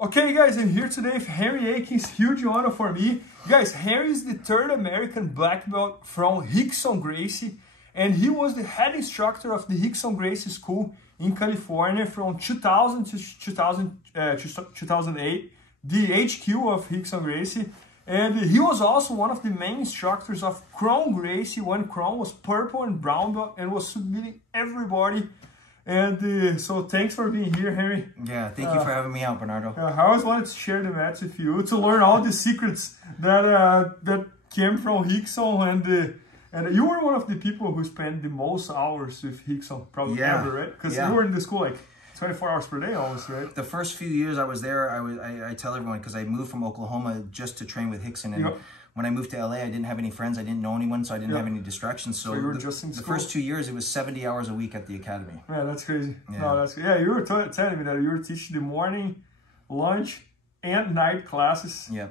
Okay guys, I'm here today with Henry Akins, huge honor for me. Guys, Henry is the third American black belt from Rickson Gracie, and he was the head instructor of the Rickson Gracie School in California from 2000 to 2008, the HQ of Rickson Gracie. And he was also one of the main instructors of Crown Gracie when Crown was purple and brown belt and was submitting everybody. And so thanks for being here, Henry. Yeah, thank you for having me out, Bernardo. I always wanted to share the mats with you, to learn all the secrets that that came from Rickson, and you were one of the people who spent the most hours with Rickson, probably ever, right? Because you were in the school like 24 hours per day almost, right? The first few years I was there, I tell everyone, because I moved from Oklahoma just to train with Rickson, and when I moved to LA, I didn't have any friends, I didn't know anyone, so I didn't have any distractions. So you were just in the school? first 2 years, it was 70 hours a week at the academy. Yeah, that's crazy. Yeah. No, that's you were telling me that you were teaching the morning, lunch, and night classes. Yeah.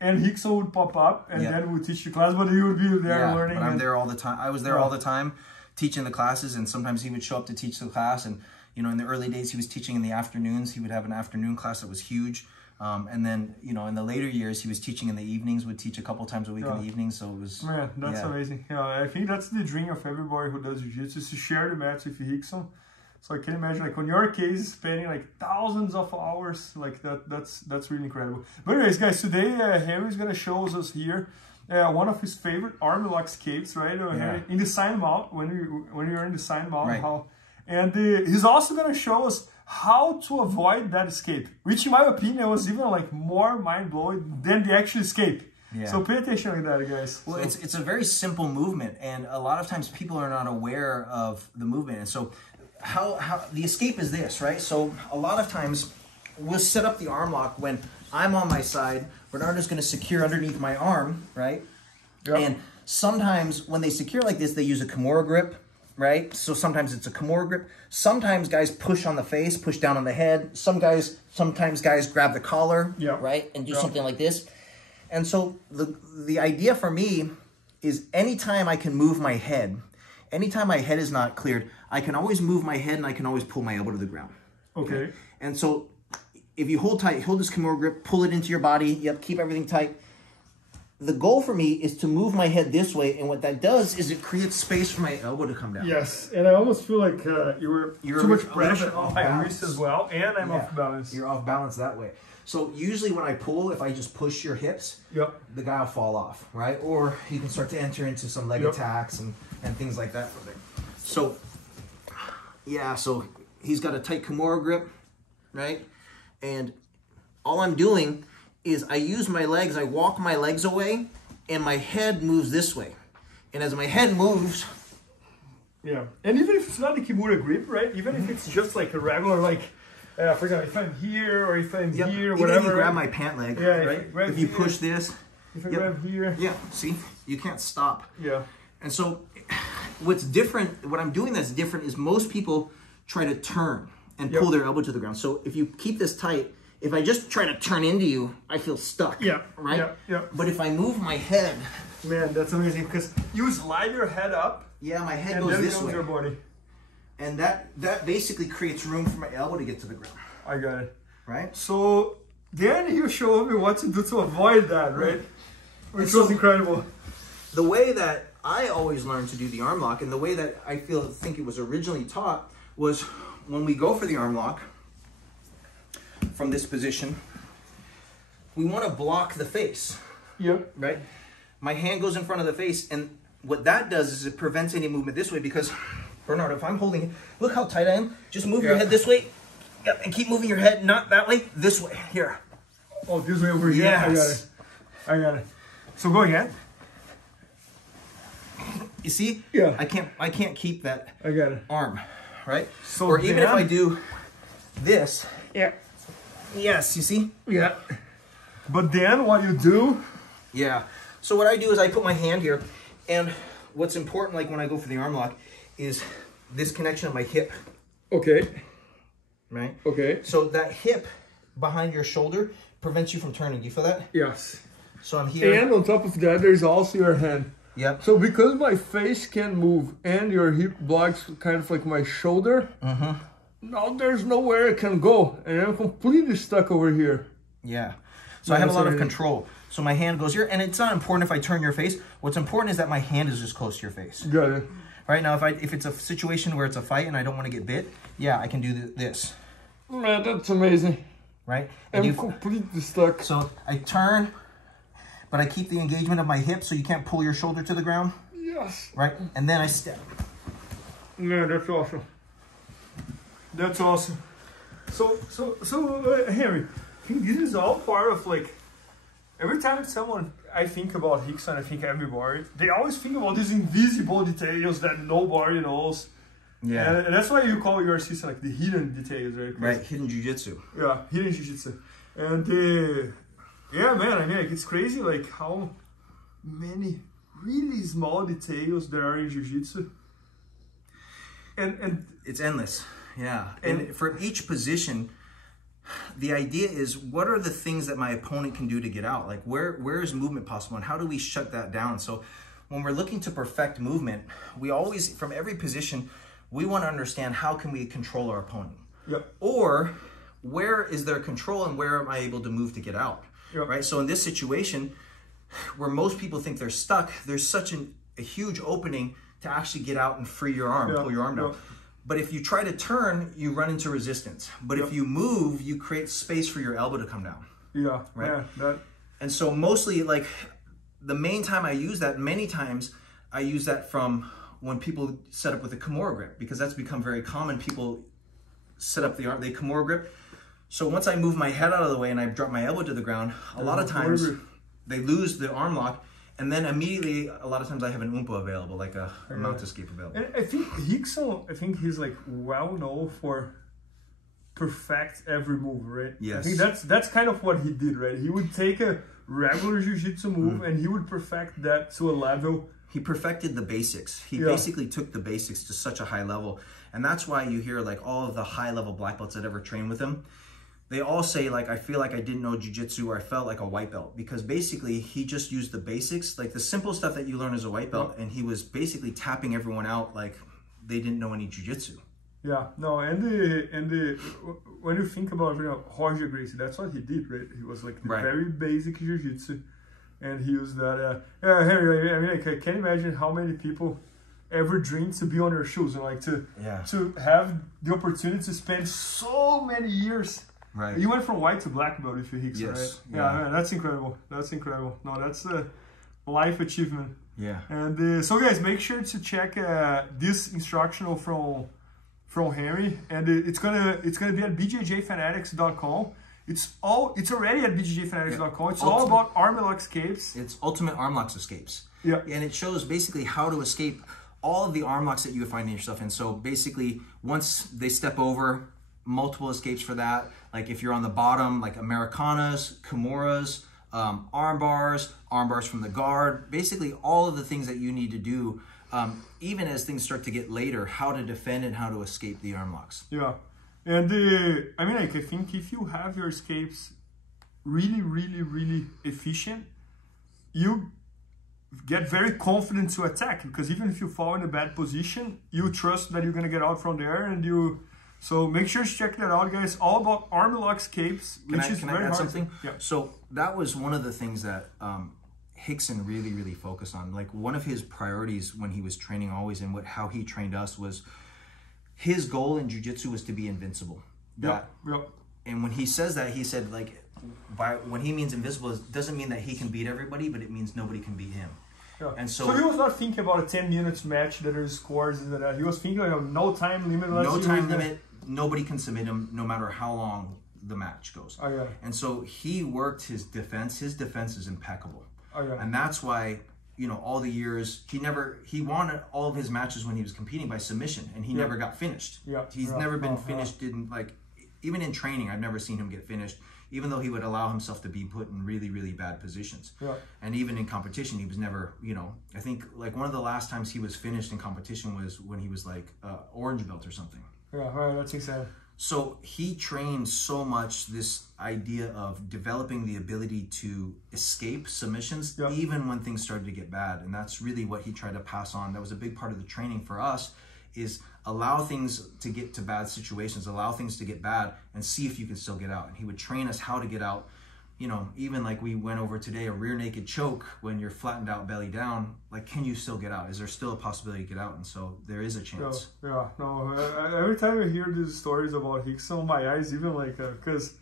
And Rickson would pop up, and then we would teach the class, but you would be there learning. But I'm there all the time. I was there all the time, teaching the classes, and sometimes he would show up to teach the class. And you know, in the early days, he was teaching in the afternoons. He would have an afternoon class that was huge. And then, you know, in the later years, he was teaching in the evenings, would teach a couple times a week in the evenings. So it was... Man, that's amazing. Yeah, I think that's the dream of everybody who does jiu-jitsu, is to share the mats with Rickson. So I can imagine, like, on your case, spending, like, thousands of hours, like, that's really incredible. But anyways, guys, today, Henry's going to show us here one of his favorite arm lock escapes, right? In the sign mount, when you're in the sign mount. And he's also going to show us how to avoid that escape, which in my opinion was even like more mind-blowing than the actual escape. Yeah. So pay attention to that, guys. Well, it's a very simple movement, and a lot of times people are not aware of the movement. And so how the escape is this, right? So a lot of times we'll set up the arm lock when I'm on my side, Bernardo's going to secure underneath my arm, right? Yep. And sometimes when they secure like this, they use a Kimura grip, right? So sometimes it's a Kimura grip. Sometimes guys push on the face, push down on the head. Sometimes guys grab the collar, right? And do something like this. And so the idea for me is anytime I can move my head, anytime my head is not cleared, I can always move my head and I can always pull my elbow to the ground. Okay. And so if you hold tight, hold this Kimura grip, pull it into your body, keep everything tight. The goal for me is to move my head this way, and what that does is it creates space for my elbow to come down. Yes, and I almost feel like you're too much pressure on my wrist as well, and I'm off balance. You're off balance that way. So usually when I pull, if I just push your hips, the guy will fall off, right? Or you can start to enter into some leg attacks and things like that. So, so he's got a tight Kimura grip, right? And all I'm doing is I use my legs, I walk my legs away, and my head moves this way. And as my head moves... Yeah, and even if it's not the Kimura grip, right? Even if it's just like a regular, like, for example, if I'm here or if I'm here, whatever. Even if you grab my pant leg, right? If you push this... If I grab here... Yeah, see? You can't stop. Yeah. And so what's different, what I'm doing that's different is most people try to turn and pull their elbow to the ground. So if you keep this tight, if I just try to turn into you, I feel stuck. Right? But if I move my head... Man, that's amazing, because you slide your head up. Yeah, my head goes this way. Your body. And that basically creates room for my elbow to get to the ground. I got it. Right? So then you showed me what to do to avoid that, right? Which was incredible. The way that I always learned to do the arm lock, and the way that I think it was originally taught, was when we go for the arm lock, from this position, we want to block the face. Right? My hand goes in front of the face, and what that does is it prevents any movement this way, because, Bernardo, if I'm holding it, look how tight I am. Just move your head this way, and keep moving your head, not that way, this way, here. Oh, this way over here? Yes. I got it. So go again. You see? Yeah. I can't keep that arm, right? So or even if I do this. Yeah. Yes, you see? Yeah. But then what you do... Yeah. So what I do is I put my hand here, and what's important, like when I go for the arm lock, is this connection of my hip. Okay. Right? Okay. So that hip behind your shoulder prevents you from turning. Do you feel that? Yes. So I'm here. And on top of that, there's also your hand. Yep. So because my face can move and your hip blocks kind of like my shoulder, now there's nowhere I can go, and I'm completely stuck over here. Yeah. So I have a lot of control. So my hand goes here, and it's not important if I turn your face. What's important is that my hand is just close to your face. Got it. Right now, if it's a situation where it's a fight and I don't want to get bit, yeah, I can do this. Man, that's amazing. Right? I'm completely stuck. So I turn, but I keep the engagement of my hip so you can't pull your shoulder to the ground. Yes. Right? And then I step. Man, that's awesome. That's awesome. So, Henry, I think this is all part of like, every time I think about Rickson, I think everybody, they always think about these invisible details that nobody knows. Yeah. And that's why you call your system like the hidden details, right? Right, hidden jiu-jitsu. Yeah, hidden jiu-jitsu. And yeah, man, I mean, like, it's crazy like how many really small details there are in jiu-jitsu. And it's endless. Yeah. And for each position, the idea is, what are the things that my opponent can do to get out? Like, where is movement possible, and how do we shut that down? So when we're looking to perfect movement, we always, from every position, we want to understand how can we control our opponent. Yep. Or where is their control and where am I able to move to get out? Yep. Right? So in this situation, where most people think they're stuck, there's such a huge opening to actually get out and free your arm, pull your arm down. But if you try to turn, you run into resistance. But if you move, you create space for your elbow to come down. Yeah. Right? Yeah, and so mostly, like, the main time I use that, many times I use that from when people set up with a Kimura grip, because that's become very common. People set up the arm, they Kimura grip. So once I move my head out of the way and I drop my elbow to the ground, a lot of times they lose the arm lock. And then immediately, a lot of times I have an umpa available, like a mount escape available. And I think Rickson, he's like well known for perfect every move, right? Yes. I think that's kind of what he did, right? He would take a regular jiu-jitsu move and he would perfect that to a level. He perfected the basics. He basically took the basics to such a high level. And that's why you hear like all of the high level black belts that ever trained with him. They all say, like, I feel like I didn't know jiu-jitsu, or I felt like a white belt, because basically he just used the basics, like the simple stuff that you learn as a white belt, and he was basically tapping everyone out like they didn't know any jiu-jitsu. Yeah, no, and when you think about, Roger Gracie, that's what he did, right? He was like the very basic jiu-jitsu, and he used that. Henry, I mean, like, I can't imagine how many people ever dream to be on their shoes and like to have the opportunity to spend so many years. Right. You went from white to black belt with your Rickson, right? Yeah, man, that's incredible. That's incredible. No, that's a life achievement. Yeah. And so, guys, make sure to check this instructional from Henry, and it's gonna be at bjjfanatics.com. It's already at bjjfanatics.com. It's all about arm lock escapes. It's ultimate arm locks escapes. Yeah. And it shows basically how to escape all of the arm locks that you would find yourself in. So basically, once they step over, multiple escapes for that. Like if you're on the bottom, like Americanas, Kimuras, arm bars from the guard, basically all of the things that you need to do, even as things start to get later, how to defend and how to escape the arm locks. Yeah. And I mean, like, I think if you have your escapes really, really, really efficient, you get very confident to attack, because even if you fall in a bad position, you trust that you're going to get out from there, and so make sure to check that out, guys. All about arm lock escapes, which is very hard. Can I add something? Yeah. So that was one of the things that Rickson really, really focused on. Like, one of his priorities when he was training always, and how he trained us, was his goal in jiu-jitsu was to be invincible. And when he says that, he said, like, when he means invincible, it doesn't mean that he can beat everybody, but it means nobody can beat him. Yeah. And so he was not thinking about a 10 minutes match that are scores and that. He was thinking like no time limit. No time limit. Nobody can submit him, no matter how long the match goes. Oh, yeah. And so he worked his defense. His defense is impeccable. Oh, yeah. And that's why, all the years, he won all of his matches when he was competing by submission, and he never got finished. Yeah. He's never been finished. Even in training, I've never seen him get finished, even though he would allow himself to be put in really, really bad positions. Yeah. And even in competition, he was never, I think like one of the last times he was finished in competition was when he was like orange belt or something. Yeah, right, that's exactly. So he trained so much this idea of developing the ability to escape submissions, even when things started to get bad. And that's really what he tried to pass on. That was a big part of the training for us, is allow things to get to bad situations, allow things to get bad, and see if you can still get out. And he would train us how to get out. You know, even like we went over today, a rear naked choke, when you're flattened out belly down, like, can you still get out? Is there still a possibility to get out? And so there is a chance. Yeah, no, every time I hear these stories about Rickson, my eyes even like, because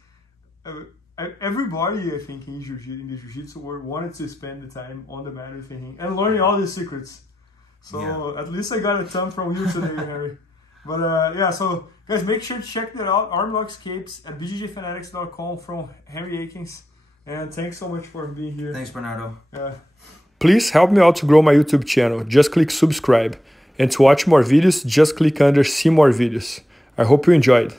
everybody, I think, in the Jiu-Jitsu world wanted to spend the time on the mat with him and learning all the secrets. So at least I got a ton from you today, Henry. But yeah, so guys, make sure to check that out. Arm lock escapes at bjjfanatics.com from Henry Akins. And thanks so much for being here. Thanks, Bernardo. Yeah. Please help me out to grow my YouTube channel. Just click subscribe. And to watch more videos, just click under see more videos. I hope you enjoyed.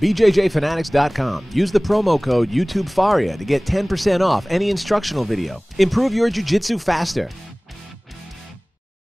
BJJFanatics.com. Use the promo code YouTubeFaria to get 10% off any instructional video. Improve your jiu-jitsu faster.